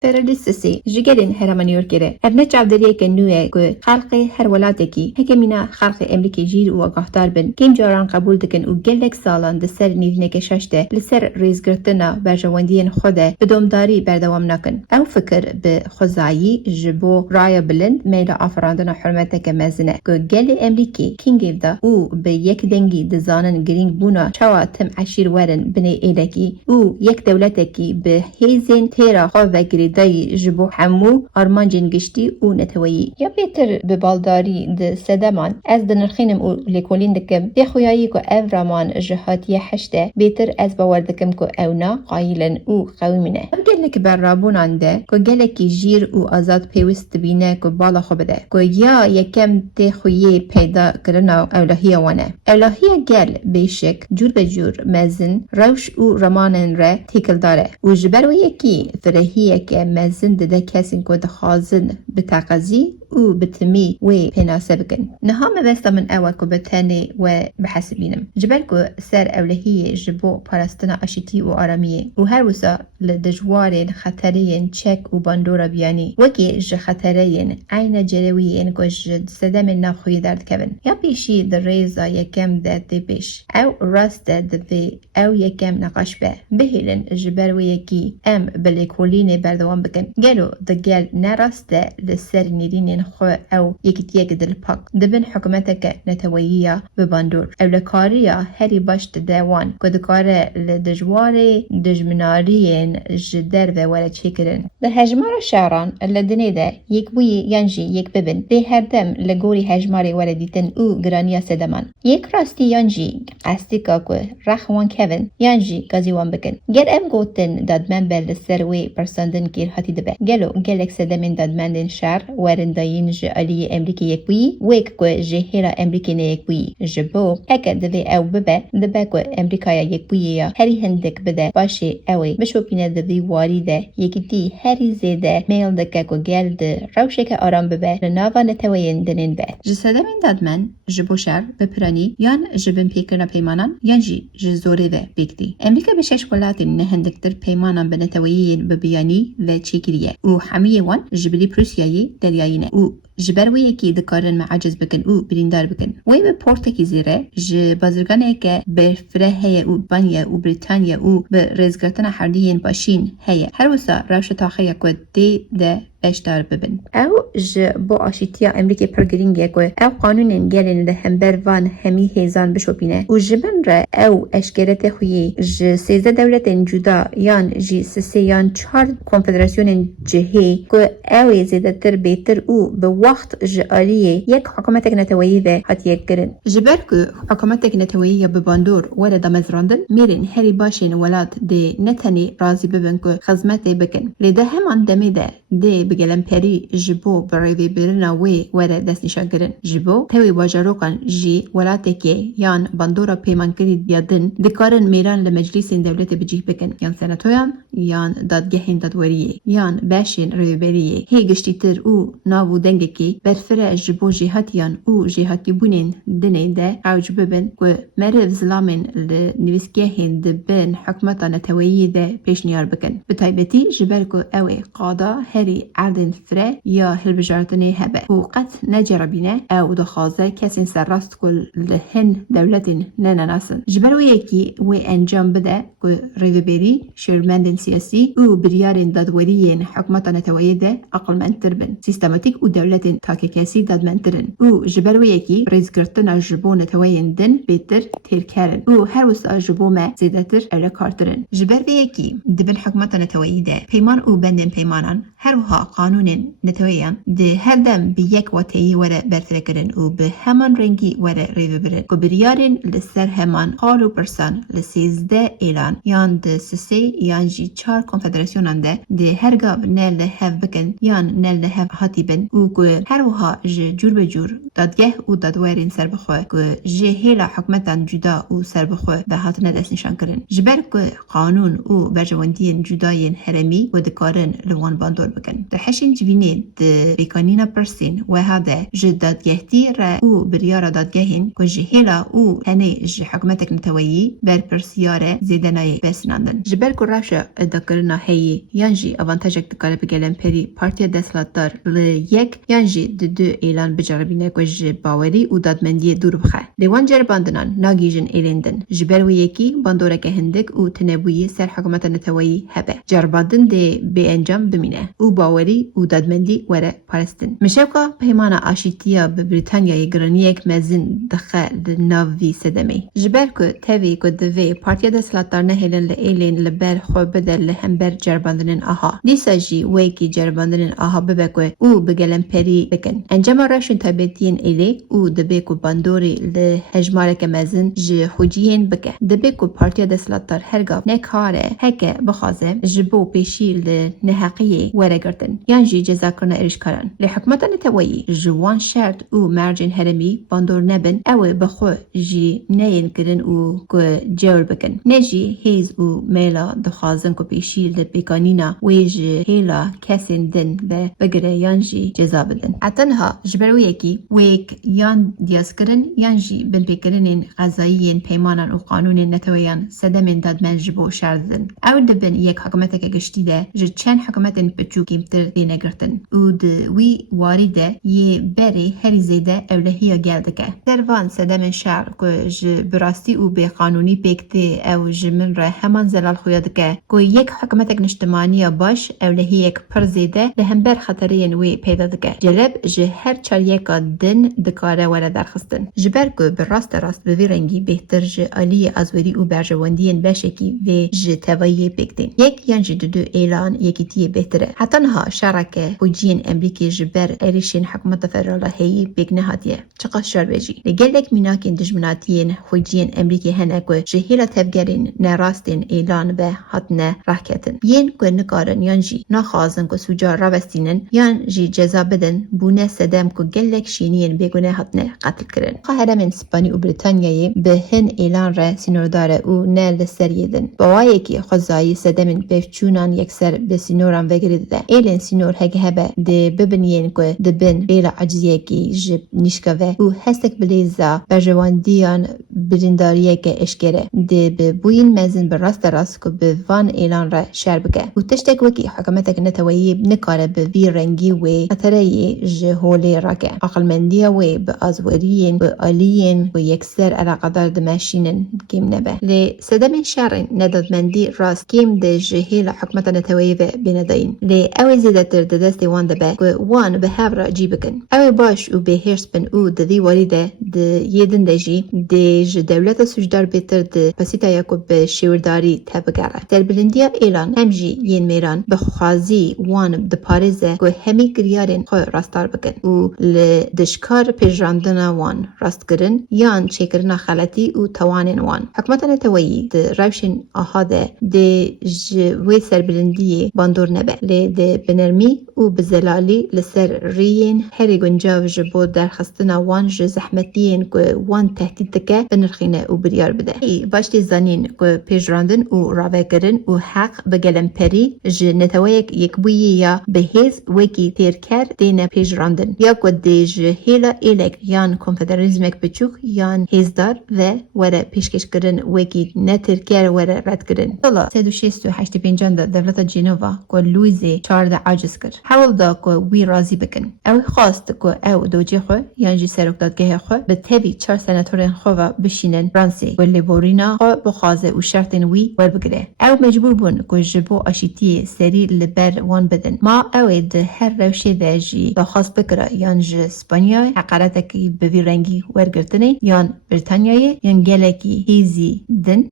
Feralistisi jigelin heraman yorgere. Ebne çavderiye ke nüye ku halqi her welateki hekemina halqi Emrikê jîr û agahdar bin. Kêm caran qebûl dikin û gelek salan di ser nîvneke şeş de li ser rêzgirtina berjewendiyên xwe de bi domdarî berdewam nakin. Ew fikir bi xwezayî ji bo raya bilind meyla afirandina hurmeteke mezin e. Ku gelê Emrîkê kengêv da û bi yekdengî dizanin girîng bûna çawa tim eşîr werin binê êlekî û yek dewletekî bi hêzên têra xwe vegirî dayî ji bo hemû armancên giştî û neteweyî. Ya pêtir bi baldarî di sedeman ez dinirxînim û lêkolîn dikim tê xuyayî ku ev raman ji hatiye heş de bêtir ez bawer dikim ku ew na qayîlin û qewîmîn e. Ev gelek berrabûnan de ku gelekî jîr û azad pêwîst dibîne ku bala xwe bide. Ku ya yekem tê xuyê peyda kirina ewlahiya wan e. Ewlahiya gel bêşik cûr be cûr mezin rewş û ramanên re têkildar e û ji ber wê yekî firehiyeke mezin dide kesên ku dixwazin bi teqezî û bi timî wê pênase bikin. Niha mevesta min ew e ku bi tenê we bihesibînim. Ji ber ku ser ewlehiyê ji bo parastina eşîtî û aramiyê û her wisa li dijwarên xetereyên çek û bandora biyanî wekî ji xetereyên eyne cerewiyên ku ji sedemên navxweyî derdikevin. Ya pêşî di rêza yekem de tê pêş. Ew rast de divê ew yekem neqeş be. Bihêlin ji ber wê yekî em bi lêkolînê berdewam bikin. Gelo di gel nerast de li ser nêrînên xwe ew yekîtiyek dilpak dibin hikûmeteke neteweyî ya bi bandor. Ewlekariya herî baş dide wan ku dikare li dijwarê dijminariyên ji derve were çêkirin. Di hejmara şeran li dinê de yekbûyî yan jî yek bibin dê herdem li gorî hejmarê were dîtin û giraniya sedeman. Yek rastî yan jî qesdîka ku rex wan kevin yan jî gazî wan bikin. Ger em gotin dadmen be li ser wê pirsandin kêr hatî dibe. Gelo gelek sedemên dadmendên şer werin dayîn ji aliyê Emrîkê yekbûyî wêk ku ji hêra Emrîkê neyekbûyî. Ji bo heke divê ew bibe dibe ku Emrîkaya yekbûyî ya herî hindik bide başê ew ê bişopîne di vî warî de yekîtî herî zêde meyl dike ku gel di rewşeke aram bibe li nava neteweyên dinên be. Ji sedemên dadmen ji bo şer bi piranî yan ji bin pêkirina peymanan yan jî ji zorê ve bêkdî. Emrîka bi şeş welatên nehindiktir peymanan bi neteweyiyên bi biyanî ve çêkiriye û hemiyê wan ji bilî Prûsyayê deryayî ne û ji ber wê yekî dikarin me eciz bikin û birîndar bikin. Wê bi portekî zêre ji bazirganeke berfireh heye û Banya û Brîtanya û bi rêzgirtina herdiyên başîn heye. Her wisa rewşa taxeya ku tê de beşdar bibin. Ew ji bo aşîtiya Emrîkê pir girîng e ku ew qanûnên gelên li hember van hemî hêzan bişopîne û ji bin re ew eşkere tê xuyê ji sêze dewletên cuda yan jî sisê yan çar konfederasyonên cihê ku ew ê zêdetir bêtir û bi wext ji aliyê yek hikûmetek neteweyî ve hatiye kirin. Ji ber ku hikûmetek neteweyî ya bi bandor were damezrandin mêrên herî başên welat dê ne tenê razî bibin ku xizmetê bikin. Lê de heman demê de dê bi gelemperî ji bo bi rêvebirina wê were destnîşankirin. Ji bo tevî bajarokan jî welatekê yan bandora peymankirî ya din dikarin mêran li meclîsên devletê bicih bikin yan senatoyan yan dadgehên dadweriyê yan beşên rêveberiyê hê giştîtir û nav û dengekî berfire ji bo jêhatiyan û jêhatîbûnên dinê de ewc bibin ku meriv zilamên li nivîsgehên dibin hikûmeta neteweyî de pêşniyar bikin. Bi taybetî ji ber ku ew ê qada herî erdên fire ya hilbijartinê hebe û qet neceribîne ew dixwaze kesên serrast ku li hin dewletên nenenasin. Ji ber wê yekî wê encam bide ku rêveberî şêrmendên siyasî û biryarên dadweriyên hikûmeta neteweyî de aqilmendtir bin. Sîstematîk û devletên takekesî dadmendirin û ji ber wê yekî rêzgirtina ji bo neteweyên din bêtir têrkerin û her wisa ji bo me zêdetir ewlekartirin. Ji ber vê yekî dibin hikûmeta neteweyî de peyman û bendên peymanan her wiha qanûnên neteweyan di her dem bi yek wateyî were berfirekirin û bi heman rengî were rêvebirin ku biryarên li ser heman xal û pirsan li sêzde êlan yan di sisê yan jî çar konfederasyonan de di her gav ne li hev bikin yan ne li hev hatî bin û ku her wiha ji cûr be cûr dadgeh û dadwerên serbixwe ku ji hêla hikûmetan cuda û serbixwe ve hatine destnîşankirin. Ji ber ku qanûn û berjewendiyên cudayên heremî ku dikarin li wan bandor bikin. فرحشین جوینه ده بیکانینا پرسین و هاده جه دادگهتی را او بریار دادگهین که جه هلا او هنه جه حکومتک نتویی بر پرسیار زیدنای بسناندن. جبر که رفشه ادکرنا هی یانجی اوانتاجک دکاره بگلن پری پارتیا دستلاتدار لیک یانجی دو اعلان بجربینه که جه باوری او دادمندی دور بخه. لیوان جرباندنان ناگیجن ایلندن. جبر و یکی باندورک هندک او تنبوی سر حکومت نتویی هبه. جرباندن ده به انجام بمینه. او باوری او دادمندی وره پارستن. مشابکا پیمان آشیتیا به بریتانیای گرانیک مزن دخل ناوی سدمی. جبر که تاوی که دوی پارتیا دستلاتدار نهیلن لئیلین لبر خو بدل لهمبر جرباندن آها. دیسا جی ویکی جرباندن آها ببکه او بگلن پری بکن. انجام راشن تابتین ایلی او دبی که باندوری لهجمارک مزن جه خوجیین بکه. دبی که پارتیا دستلاتدار هرگاه نکاره هکه بخوازه جبو پیشی لنهقیه ورگردن. یعنی جزا کرنا ارشکاران. لحکمت نتویی جوان شرط او مرجن هرمی باندور نبن او بخو جی نین کرن او که جور بکن. نجی هیز او میلا دخوازن که پیشی لبیکانینا ویج هیلا کسین دن و بگره یانجی جزا بدن. اتنها جبرو یکی ویک یان دیاز کرن یانجی بن پیکرنین غذایین پیمانان و قانون نتویان سدمن دادمن جبو شردن. او دبن یک حکومت که گشتی ده جه چند حکومت بچوکیمتر دینه گرتن. او دوی واریده یه بری هری زیده اولهیا گلدکه. دروان سدمن شعر که جه براستی او به قانونی پیکته او جمن را همان زلال خویادکه که یک حکومت نشتمانی باش اولهی یک پر زیده لهمبر خطرین وی پیدا دکه. جلب جه هر چار یکا دن دکاره وره درخستن. جبر که براست به رنگی بهتر جه آلی ازوری او برجواندین بشکی و جه توایی پیکتین. یک یعنی دو اعلان یکی تیه بهتره. حتی نها شرکه حجین امریکی جبر ایریشین حکومت فدراله هی بیگ نهاتیه. چقدر شر بجی. لگلک میناکین دجمناتیین حجین امریکی هنگو جهیل تفگرین نراستین اعلان به حتنه رکتن. یین که نکارن یانجی نخوازن که سوجار راوستینن یانجی جزا بدن بونه سدم که گلک شینین بیگونه حتنه قتل کرن. قهرم اسپانی و بریتانیایی به هن اعلان را سینوردار او نه لسریدن. باوایی که خزایی سدمن بفچونان یکسر به سینوران وگریده. ایلن سینور هگه هبه ده ببنین که دبن بیلا عجزیه کی جب نشکوه او هستک بلیزا برجواندیان برینداریه که اشکره ده به بوین مزن براست راست که به وان اعلان را شر بکه. او تشتک وکی حکمتک نتویی نکاره به وی رنگی و خطره جهولی راکه. عقلمندیه و به آزورین و آلیین و یکسر علاقدار دمشینن کم نبه. لی سدمن شرین ندادمندی راست کم ده جهیل حکمت نتویی و بنداین. لی اوی زیدتر ده دستی وان دبه که وان به هفرا جی بکن. اوی باش او به هرس بن او ده دی والیده ده یدن ده جی ده ج دولت سوجدار بیتر ده پسیتا یکو به شورداری تبگره. در بلندیا ایلان همجی ین میران به خوازی وان ده پاریزه که همی گریارین خو راستار بکن. او لدشکار پیجراندن وان راست کرن یان چیکرنا خلطی او توانین وان. حکمت نتویی ده روشن آهاده ده جوی سربلندی باندور نبه. لی ده بنرمی او بزلالی لسر رین هری گنجاو جبو درخستن وان ج زحمتین که وان تهدید تکه بنرخینه او بریار بده. ای باشتی زنین که پیجراندن او راوه کرن او حق بگلم پری ج نتویک یک بویی یا به هیز وکی تیرکر دینه پیجراندن یا که ده ج هیلا ایلک یان کنفدرالیزمک بچوک یان هیزدار و وره پیشکش کرن وکی نتیرکر وره رد کرن. طلا 365 ده دولت جنوبا که لویزی 14 عاجز کرد. حاول دا که وی راضی بکن. او خواست که او دوجی خو یعنی سرک دادگاه خو به تبی 4 سناتورین خو بشینن فرانسی و لیبورینا خو بخوازه و شرطن وی ور بگره. او مجبور بون که جبو آشیتی سری لبر وان بدن. ما او ده هر روشی ده جی بخواست بکره یعنی اسپانیا حقارت کی به وی رنگی ورگرتنی یان بریتانیایی یان گلکی هیزی دن